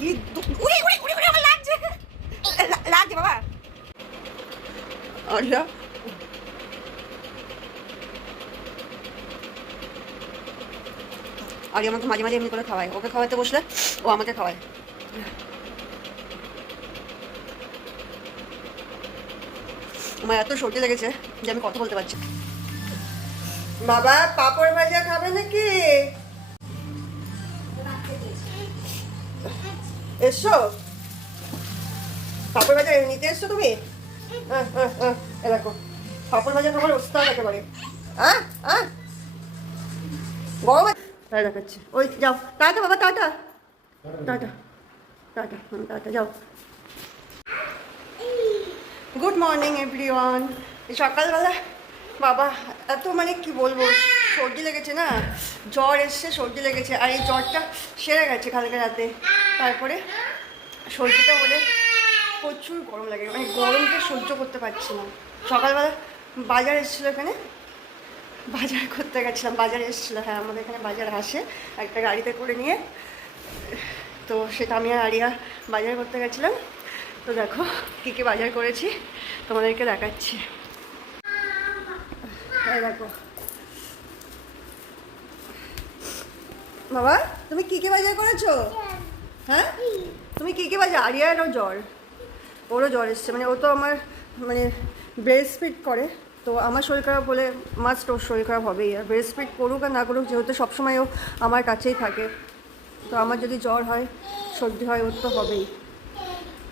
কি উড়ি উড়ি উড়ি উড়ি আমার লাগছে। লাগছে বাবা। আরিয়া আরিয়া আমাকে মাঝে মাঝে এমনি করে খাওয়ায়। ওকে খাওয়াতে বসলে ও আমাকে খাওয়ায়। আমার এত সর্দি লেগেছে যে আমি কথা বলতে পারছি বাবা পাপড় ভাজা খাবে নাকি? এসো। পাপড় ভাজা নিতে এসছো তুমি? ওই যাও, টাটা বাবা, টাটা। টাটা টাটা টাটা, যাও। গুড মর্নিং এভরিওয়ান সকালবেলা বাবা, এত মানে কি বলব? সর্দি লেগেছে না? জ্বর এসছে, সর্দি লেগেছে। আর এই জ্বরটা সেরে গেছে কালকে রাতে। তারপরে সর্দিটা হলে প্রচুর গরম লাগে। মানে গরমকে সহ্য করতে পারছি না। সকালবেলা বাজার এসেছিল এখানে। বাজার করতে গেছিলাম, বাজারে এসেছিল। হ্যাঁ আমাদের এখানে বাজার আসে। একটা গাড়িতে করে নিয়ে। তো সেটা আমি আর আরিয়া বাজার করতে গেছিলাম। তো দেখো কী কী বাজার করেছি, তোমাদেরকে দেখাচ্ছি। দেখো। বাবা, তুমি কী কী বাজার করেছ? হ্যাঁ? তুমি কী কী বাজার? আরিয়ারও জ্বর। ওরও জ্বর এসছে মানে ও তো আমার মানে ব্রেস্ট ফিট করে। তো আমার শরীর খারাপ হলে মাস্ট ওর শরীর খারাপ হবেই। আর ব্রেস্ট ফিট করুক আর না করুক, যেহেতু সবসময় ও আমার কাছেই থাকে। তো আমার যদি জ্বর হয়, সর্দি হয়, ওর তো হবেই।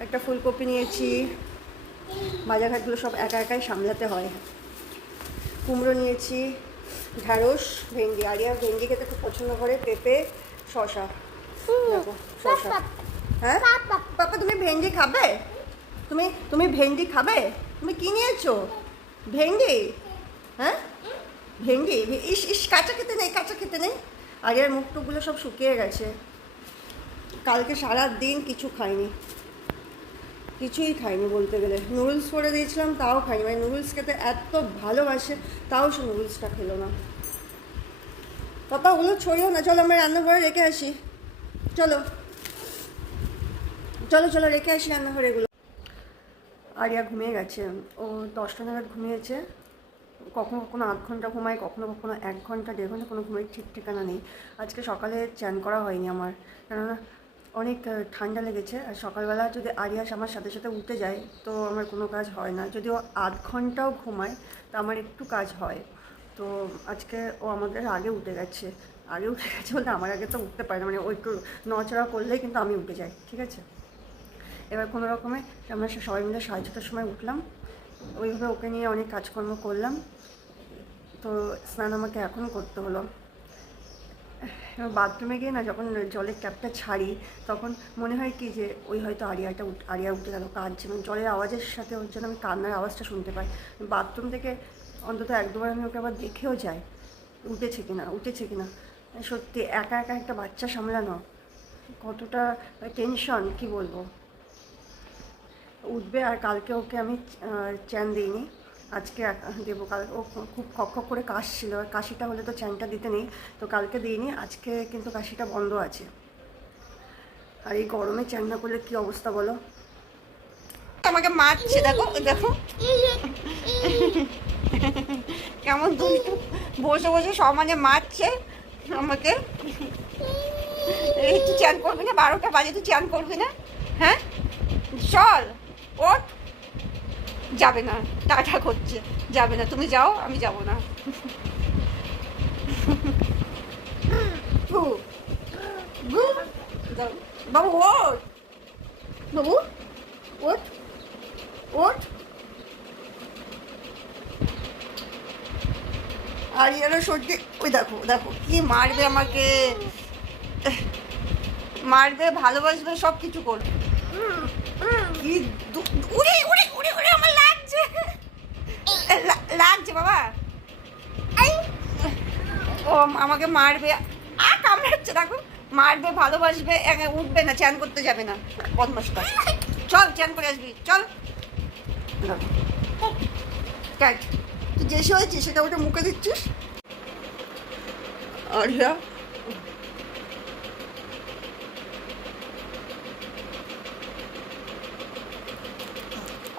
একটা ফুলকপি নিয়েছি। বাজারঘাটগুলো সব একা একাই সামলাতে হয়। কুমড়ো নিয়েছি। ঢ্যাঁড়স ভেন্ডি আরিয়া ভেন্ডি খেতে খুব পছন্দ করে পেঁপে শশা দেখো শশা হ্যাঁ? পাপা তুমি ভেন্ডি খাবে? তুমি তুমি ভেন্ডি খাবে? তুমি কি নিয়েছো? ভেন্ডি? হ্যাঁ? ভেন্ডি? ইস ইস কাঁচা খেতে নেই কাঁচা খেতে নেই। আরিয়ার মুখ টুকগুলো সব শুকিয়ে গেছে। কালকে সারা দিন কিছু খাইনি। কিছুই খাইনি বলতে গেলে। নুডলস করে দিয়েছিলাম, তাও খাইনি। মানে নুডলস খেতে এত ভালোবাসে, তাও সে নুডলসটা খেলো না। পাপা ওগুলো ছড়িও না, চলো আমরা রান্নাঘরে রেখে আসি। চলো। চলো চলো, রেখে আসি রান্নাঘরে এগুলো আরিয়া ঘুমিয়ে গেছে। ও দশটা নাগাদ ঘুমিয়েছে। কখনো কখনো আধ ঘণ্টা ঘুমায়, কখনো কখনো এক ঘণ্টা, দেড় ঘণ্টা কোনো ঘুমের ঠিক ঠিকানা নেই। আজকে সকালে চ্যান করা হয়নি আমার। কেননা অনেক ঠান্ডা লেগেছে। আর সকালবেলা যদি আরিয়াস আমার সাথে সাথে উঠে যায়, তো আমার কোনো কাজ হয় না। যদি ও আধ ঘন্টাও ঘুমায়, তো আমার একটু কাজ হয়। তো আজকে ও আমাদের আগে উঠে গেছে। আগে উঠে গেছে বলতে আমার আগে তো উঠতে পারে মানে ও একটু নচড়া করলেই কিন্তু আমি উঠে যাই, ঠিক আছে? এবার কোনো রকমে আমরা সবাই মিলে সাড়ে ছটার সময় উঠলাম। ওইভাবে ওকে নিয়ে অনেক কাজকর্ম করলাম। তো স্নান আমাকে এখনও করতে হলো। বাথরুমে গিয়ে না যখন জলের ট্যাপটা ছাড়ি, তখন মনে হয় কি যে ওই হয়তো আরিয়াটা উঠ আরিয়া উঠে গেল, কাঁদছে। মানে জলের আওয়াজের সাথে ওর জন্য আমি কান্নার আওয়াজটা শুনতে পাই। বাথরুম থেকে অন্তত এক দুবার আমি ওকে আবার দেখেও যাই। উঠেছে কি না উঠেছে কি না সত্যি, একা একা একটা বাচ্চা সামলানো কতটা টেনশন কি বলব? উঠবে আর কালকে ওকে আমি চ্যান দিইনি। আজকে দেবো। কাল ও খুব খক খক করে কাশছিল। আর কাশিটা হলে তো চ্যানটা দিতে নেই, তো কালকে দিইনি। আজকে কিন্তু কাশিটা বন্ধ আছে। আর এই গরমে চ্যান না করলে কী অবস্থা বলো? আমাকে মারছে, দেখো দেখো। কেমন দুষ্টু বসে বসে সমানে মারছে, আমাকে। এই, তুই চ্যান করবি না? বারোটা বাজে, তুই চ্যান করবি না? হ্যাঁ? চল, ওঠ। যাবে না, টাটা করছে, যাবে না। তুমি যাও, আমি যাব না। বাবু, ওঠ। বাবু, ওঠ ওঠ। আর এরা সত্যি, ওই দেখো দেখো, কি মারবে আমাকে। মারবে, ভালোবাসবে সব কিছু করবে। কি উড়ে উড়ে। লাগছে বাবা। ও, আমাকে মারবে। আর কামড়াচ্ছে, দেখো। মারবে, ভালোবাসবে উঠবে না, চ্যান করতে যাবে না। বদমাস চল, চ্যান করে আসবি। চল। তুই যে হয়েছিস, সেটা ওটা মুখে দিচ্ছিস? আর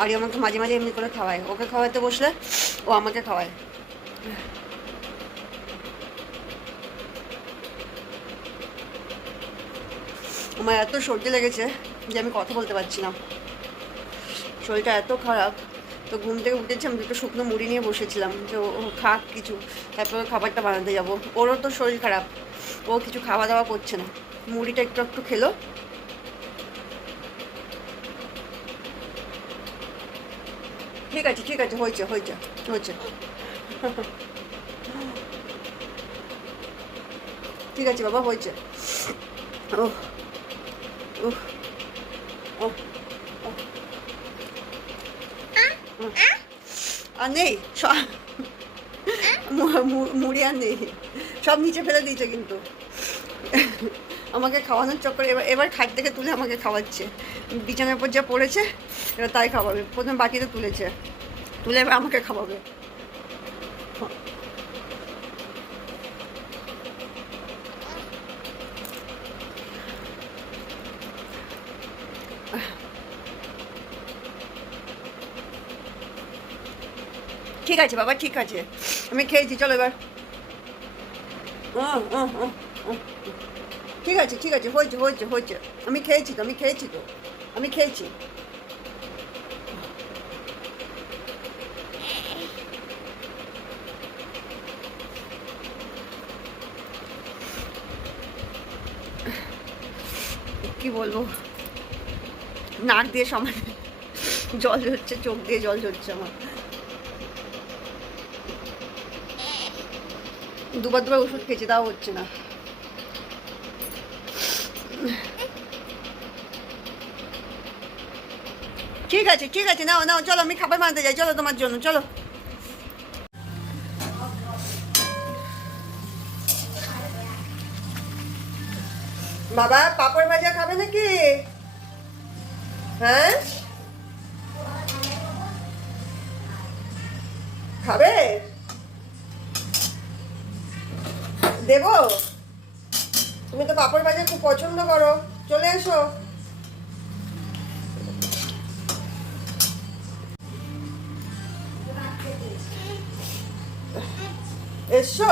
আর, আমাকে মাঝে মাঝে এমনি করে খাওয়ায়। ওকে খাওয়াতে বসলে ও আমাকে খাওয়ায়। আমার এত সর্দি লেগেছে যে আমি কথা বলতে পারছি না। শরীরটা এত খারাপ, তো ঘুম থেকে উঠেছি, আমি দুটো শুকনো মুড়ি নিয়ে বসেছিলাম যে ও খাক কিছু, তারপরে খাবারটা বানাতে যাব। ওরও তো শরীর খারাপ, ও কিছু খাওয়া দাওয়া করছে না। মুড়িটা একটু একটু খেলো ঠিক আছে ঠিক আছে হয়েছে হয়েছে হয়েছে। ঠিক আছে বাবা হয়েছে। ও ও ও। আর নেই সব মুড়ি আর নেই। সব নিচে ফেলে দিয়েছে কিন্তু। আমাকে খাওয়ানোর চক্করে এবার এবার খাট থেকে তুলে আমাকে খাওয়াচ্ছে। বিছানার উপর যা পড়েছে এবার তাই খাওয়াবে। প্রথমে বাটিতে তুলেছে। তুলে এবার আমাকে খাওয়াবে। ঠিক আছে বাবা ঠিক আছে। আমি খেয়েছি চলো এবার। হুম, হুম, হুম, হুম। ঠিক আছে ঠিক আছে হয়েছে হয়েছে হয়েছে আমি খেয়েছি তো আমি খেয়েছি তো আমি খেয়েছি কি বলব? নাক দিয়ে সমান জল ঝরছে, চোখ দিয়ে জল ঝরছে আমার। দুবার দুবার ওষুধ খেয়েছি, তাও হচ্ছে না। ঠিক আছে ঠিক আছে, নাও নাও, চলো, আমি খাবার বানাতে যাই, চলো তোমার জন্য, চলো। বাবা, পাপড় ভাজা খাবে নাকি? হ্যাঁ? খাবে? দেবো? তুমি তো পাপড় ভাজা খুব পছন্দ করো। চলে এসো। এসছো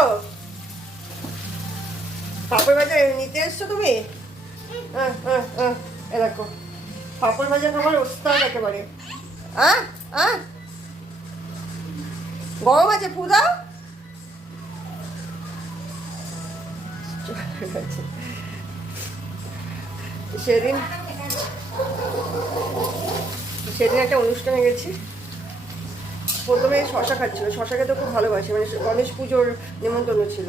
পাপড় ভাজা নিতে এসছো তুমি? হ্যাঁ হ্যাঁ হ্যাঁ এ দেখো। পাপড় ভাজা খাবার ওস্তাদ একেবারে। আহ আহ। গরম আছে ফু সেদিন সেদিন একটা অনুষ্ঠানে গেছি। প্রথমে শশা খাচ্ছিল। শশা খেতে খুব ভালোবাসে। মানে গণেশ পুজোর নিমন্ত্রণ ছিল।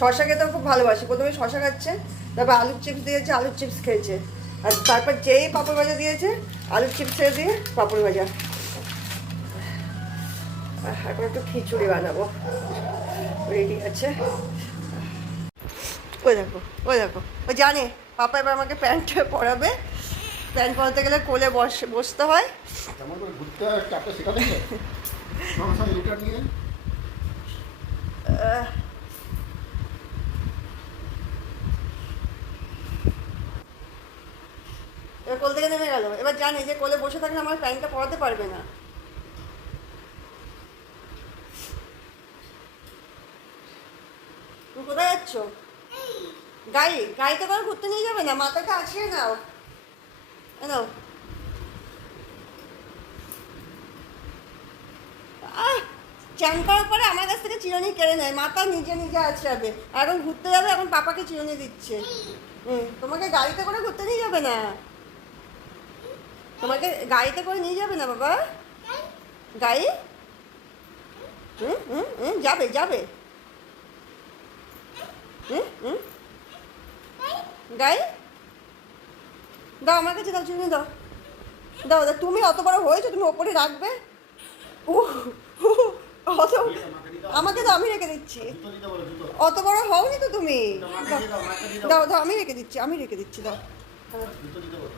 শশা খেতেও খুব ভালোবাসে। প্রথমে শশা খাচ্ছে, তারপর আলুর চিপস দিয়েছে, আলুর চিপস খেয়েছে। আর তারপর যেই পাঁপড় ভাজা দিয়েছে, আলুর চিপস ছেড়ে দিয়ে পাঁপড় ভাজা। এখন একটু খিচুড়ি বানাবো। রেডি আছে। ওই দেখো ওই দেখো। ও জানে পাপা এবার আমাকে প্যান্ট পরাবে। প্যান্ট পরাতে গেলে কোলে বস বসতে হয়। এবার কোল থেকে নেমে গেল। এবার জানে যে কোলে বসে থাকলে আমার প্যান্টটা পরাতে পারবে না। কোথায় যাচ্ছ? গাড়ি, গাড়িতে করে ঘুরতে নিয়ে যাবে না? মাথাটা আছিয়ে নাও। নাও। চান করার পরে আমার কাছ থেকে চিরুনি কেড়ে নেয়। মাথা নিজে নিজে আছড়াবে। এখন ঘুরতে যাবে, এখন পাপাকে চিরুনি দিচ্ছে। তোমাকে গাড়িতে করে ঘুরতে নিয়ে যাবে না? তোমাকে গাড়িতে করে নিয়ে যাবে না, বাবা? গাড়ি? হুম হুম হুম, যাবে যাবে। গাই? দাও আমার কাছে দাও চিরুনি দাও। দাও দাও তুমি অত বড় হয়েছো তুমি ওপরে রাখবে। অত আমাকে তো আমি রেখে দিচ্ছি। অত বড় হওনি তো তুমি? দাও, দাও। আমি রেখে দিচ্ছি আমি রেখে দিচ্ছি দাও।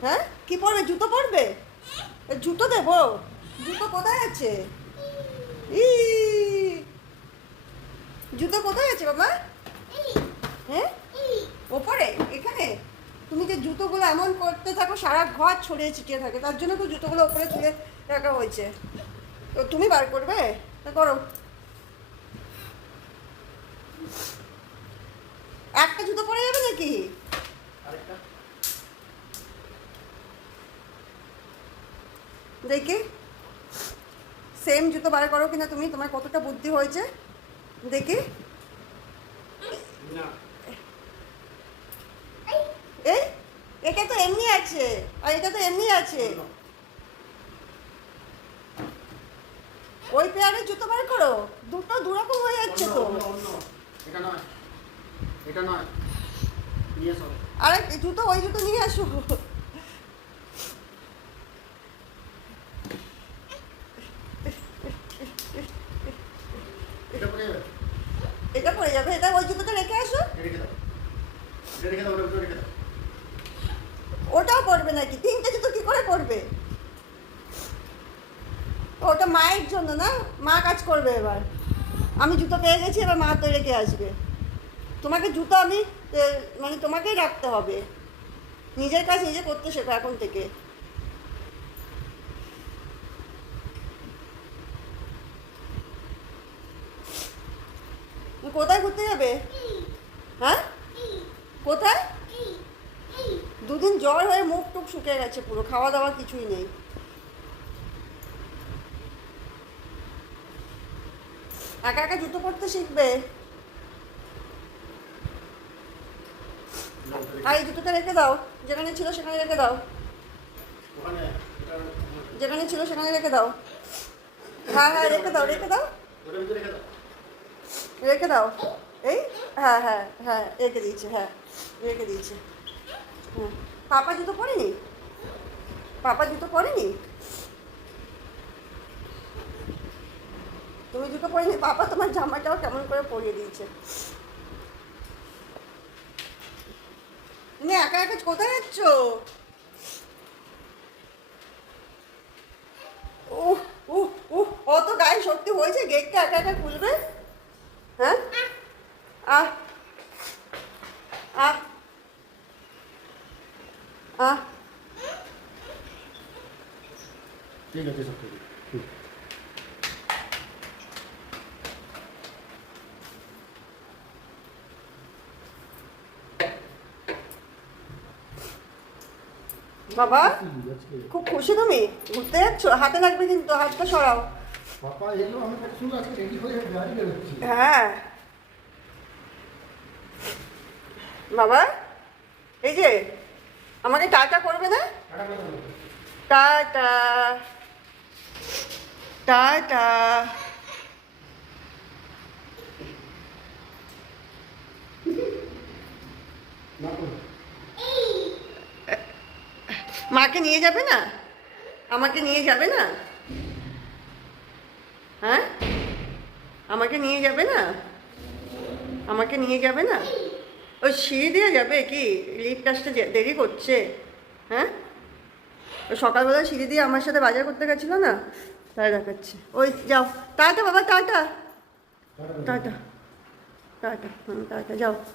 হ্যাঁ? কি পরবে? জুতো পরবে? জুতো দেবো। জুতো কোথায় আছে? ই জুতো কোথায় আছে বাবা হ্যাঁ ওপরে এখানে তুমি যে জুতোগুলো এমন করতে থাকো সারা ঘর ছড়িয়ে ছিটিয়ে থাকে তার জন্য তো জুতোগুলো ওপরে তুলে একা হয়েছে। তো তুমি বার করবে? তা করো। একটা জুতো পরে যাবে নাকি? দেখি। সেম জুতো বার করো কিনা তুমি তোমার কতটা বুদ্ধি হয়েছে? দেখি। না। এই এটা তো এমনি আছে আর এটা তো এমনি আছে। ওই পেয়ারের জুতো বার করো দুটো দুরকম হয়ে যাচ্ছে তো। এটা নয়। এটা নয়। নিয়ে এসো। আরে জুতো ওই জুতো নিয়ে আসো এটা পরে যাবে এটা পড়ে যাবে এটা ওই জুতোটা রেখে আসো এটা রেখে দাও এটা রেখে দাও ওটা ভিতরে রেখে দাও ওটাও পড়বে নাকি তিনটে জুতো কি করে পড়বে ওটা মায়ের জন্য না মা কাজ করবে এবার আমি জুতো পেয়ে গেছি, এবার মা তো রেখে আসবে। তোমাকে জুতো আমি মানে তোমাকেই রাখতে হবে। নিজের কাজ নিজে করতে শেখো এখন থেকে। কোথায় ঘুরতে যাবে? হ্যাঁ? কোথায়? দুদিন জ্বর হয়ে মুখ টুক শুকিয়ে গেছে পুরো, খাওয়া দাওয়া কিছুই নেই। একা একা জুতো পরতে শিখবে? আর এই জুতোটা রেখে দাও যেখানে ছিল সেখানে রেখে দাও। যেখানে ছিল সেখানে রেখে দাও। হ্যাঁ হ্যাঁ রেখে দাও রেখে দাও। রেখে দাও। রেখে দাও। এই? হ্যাঁ হ্যাঁ হ্যাঁ রেখে দিয়েছে হ্যাঁ রেখে দিয়েছে। হ্যাঁ পাপা জুতো পরেনি? পাপা জুতো পরেনি? তুমি দুটো জুতো পরেনি পাপা তোমার জামাটাও কেমন করে পরিয়ে দিয়েছে। তুমি একা একা কোথায় যাচ্ছ? উহ উহ উহ, অত গায়ে শক্তি হয়েছে, গেটটা একা একা খুলবে? হ্যাঁ? আহ আহ আহ। ঠিক আছে, সব বাবা খুব খুশি তুমি? ঘুরতে যাচ্ছ? হাতে লাগবে কিন্তু হাতটা সরাও। হয়ে বাবা এই যে আমাকে টাটা করবে না। Tata tata. না করো। মাকে নিয়ে যাবে না? আমাকে নিয়ে যাবে না? হ্যাঁ? আমাকে নিয়ে যাবে না? আমাকে নিয়ে যাবে না? ওই সিঁড়ি দিয়ে যাবে কি? আসতে যে- দেরি করছে। হ্যাঁ? সকালবেলা সিঁড়ি দিয়ে আমার সাথে বাজার করতে গেছিল না? তাই দেখাচ্ছে। ওই যাও। টাটা বাবা, টাটা। টাটা। টাটা। হুম, টাটা। যাও।